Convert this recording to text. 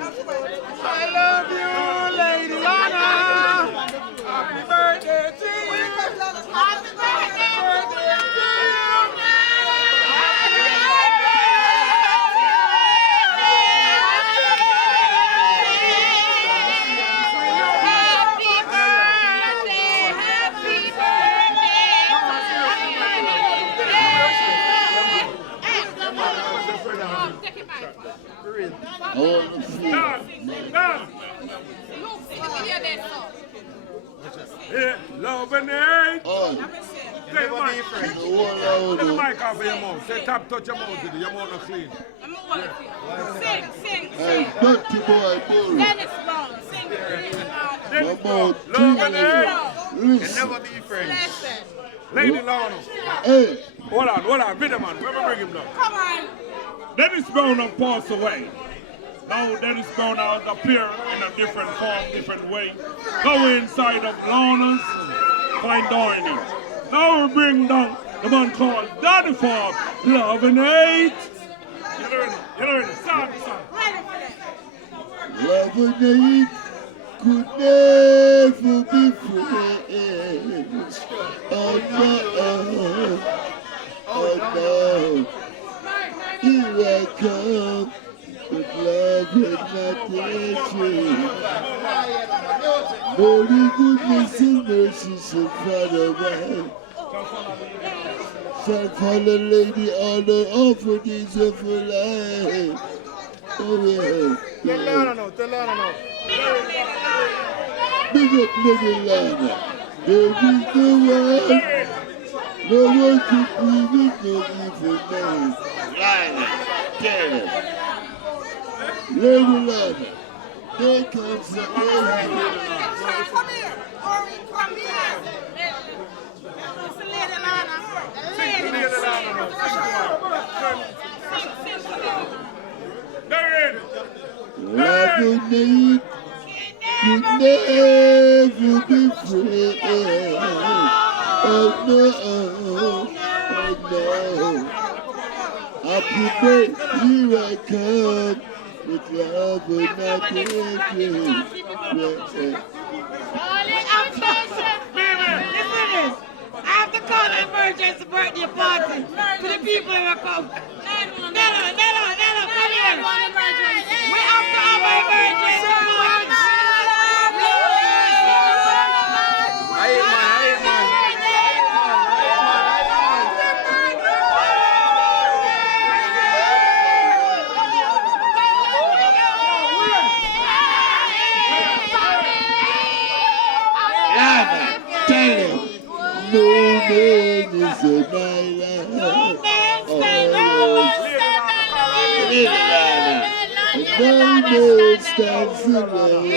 I love you, Lady Lorna. Happy birthday to you. Happy birthday to Love and hate. Never be friends. Let the mic off of your mouth. Say tap touch your mouth. Your mouth not clean. Sing. Dirty boy, bull. Dennis Brown, sing. Dennis Brown. Love and hate. And never be friends. Lady Lorna. Hey. Hold on. Video man. Let me bring him down. Come on. Dennis Brown has passed away. Now Dennis Brown has appeared in a different form, different way. Go inside of Lornas, find Dorothy. Now we bring down the man called Daddy for Love and Hate. You learn it. Start. Love and hate could never be friends. Oh no. Here I come. With love and not hatred. Holy goodness and mercy shall follow me. Shall follow Lady Honor offer these of her life. Oh yeah. Tell Lorna now. Big up Lady Lorna. There is no one could believe it, no evil name. Lorna, tell her. Lady Lorna, there comes the Come here. Come here. Lady Lorna. Lady Lorna now. Love and hate could never be friends. Oh no. Happy birthday, here I come. With love and not hatred. Listen, I have to call an emergency birthday party for the people who are come. Nella, come here. We have to have an emergency party. No man is a island. No man stands alone. No man stands alone.